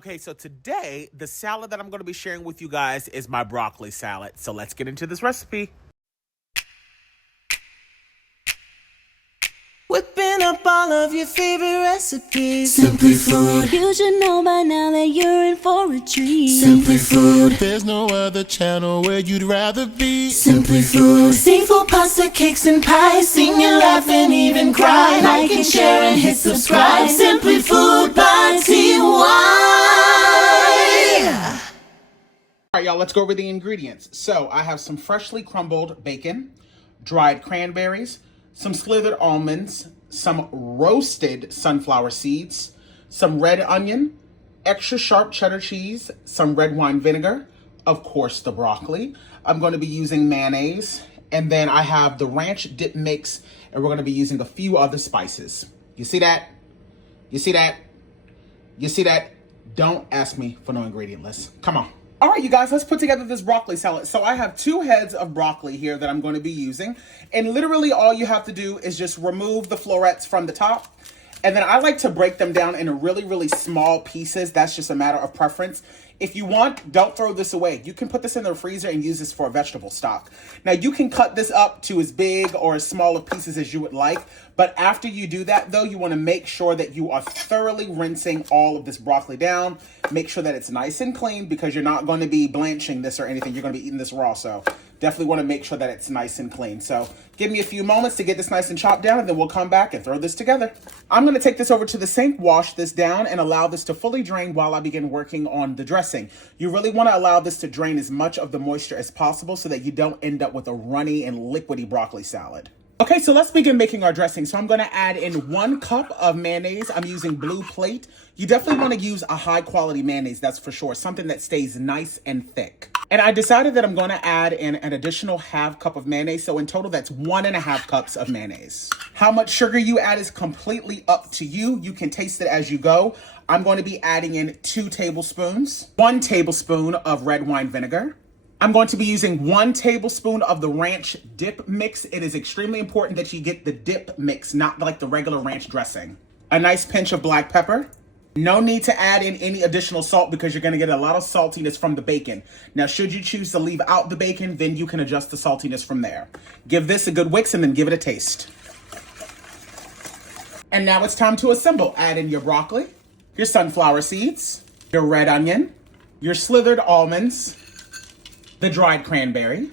Okay, so today, the salad that I'm going to be sharing with you guys is my broccoli salad. So let's get into this recipe. Whipping up all of your favorite recipes. Simply Food. You should know by now that you're in for a treat. Simply Food. There's no other channel where you'd rather be. Simply Food. Seafood, pasta, cakes, and pies. Sing and laugh and even cry. Like and share and hit subscribe. Simply Food by TY. All right, y'all, let's go over the ingredients. So I have some freshly crumbled bacon, dried cranberries, some slithered almonds, some roasted sunflower seeds, some red onion, extra sharp cheddar cheese, some red wine vinegar, of course the broccoli. I'm going to be using mayonnaise, and then I have the ranch dip mix, and we're going to be using a few other spices. You see that? You see that? You see that? Don't ask me for no ingredient list. Come on. All right, you guys, let's put together this broccoli salad. So I have 2 heads of broccoli here that I'm going to be using. And literally all you have to do is just remove the florets from the top. And then I like to break them down into really, really small pieces. That's just a matter of preference. If you want, don't throw this away. You can put this in the freezer and use this for a vegetable stock. Now, you can cut this up to as big or as small of pieces as you would like. But after you do that, though, you want to make sure that you are thoroughly rinsing all of this broccoli down. Make sure that it's nice and clean because you're not going to be blanching this or anything. You're going to be eating this raw. So definitely want to make sure that it's nice and clean. So give me a few moments to get this nice and chopped down, and then we'll come back and throw this together. I'm going to take this over to the sink, wash this down, and allow this to fully drain while I begin working on the dressing. You really want to allow this to drain as much of the moisture as possible so that you don't end up with a runny and liquidy broccoli salad. Okay, so let's begin making our dressing. So I'm going to add in 1 cup of mayonnaise. I'm using Blue Plate. You definitely want to use a high quality mayonnaise, that's for sure. Something that stays nice and thick. And I decided that I'm going to add in an additional ½ cup of mayonnaise. So in total, that's 1½ cups of mayonnaise. How much sugar you add is completely up to you. You can taste it as you go. I'm going to be adding in 2 tablespoons, 1 tablespoon of red wine vinegar. I'm going to be using 1 tablespoon of the ranch dip mix. It is extremely important that you get the dip mix, not like the regular ranch dressing. A nice pinch of black pepper. No need to add in any additional salt because you're going to get a lot of saltiness from the bacon. Now, should you choose to leave out the bacon, then you can adjust the saltiness from there. Give this a good whisk and then give it a taste. And now it's time to assemble. Add in your broccoli, your sunflower seeds, your red onion, your slithered almonds, the dried cranberry,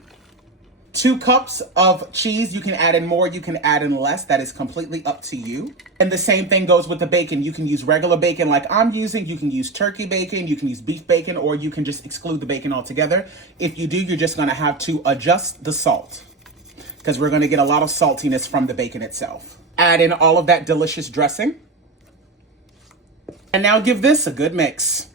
2 cups of cheese. You can add in more, you can add in less. That is completely up to you. And the same thing goes with the bacon. You can use regular bacon like I'm using. You can use turkey bacon, you can use beef bacon, or you can just exclude the bacon altogether. If you do, you're just gonna have to adjust the salt because we're gonna get a lot of saltiness from the bacon itself. Add in all of that delicious dressing. And now give this a good mix.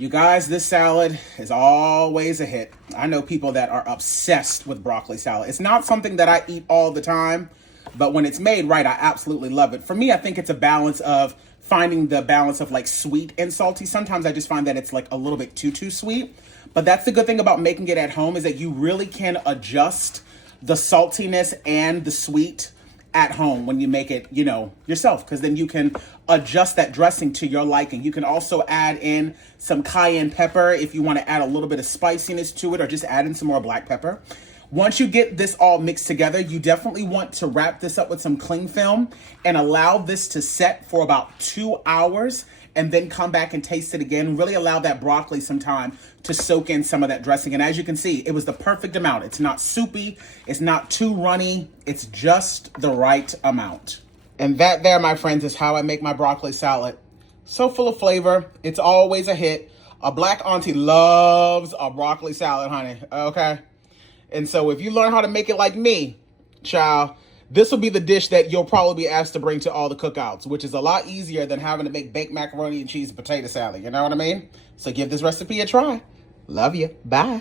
You guys, this salad is always a hit. I know people that are obsessed with broccoli salad. It's not something that I eat all the time, but when it's made right, I absolutely love it. For me, I think it's a balance of finding the balance of like sweet and salty. Sometimes I just find that it's like a little bit too sweet. But that's the good thing about making it at home is that you really can adjust the saltiness and the sweet at home when you make it, you know, yourself, because then you can adjust that dressing to your liking. You can also add in some cayenne pepper if you want to add a little bit of spiciness to it, or just add in some more black pepper. Once you get this all mixed together, you definitely want to wrap this up with some cling film and allow this to set for about 2 hours, and then come back and taste it again. Really allow that broccoli some time to soak in some of that dressing. And as you can see, it was the perfect amount. It's not soupy, it's not too runny, it's just the right amount. And that there, my friends, is how I make my broccoli salad. So full of flavor, it's always a hit. A black auntie loves a broccoli salad, honey, okay? And so if you learn how to make it like me, child, this will be the dish that you'll probably be asked to bring to all the cookouts, which is a lot easier than having to make baked macaroni and cheese and potato salad. You know what I mean? So give this recipe a try. Love you. Bye.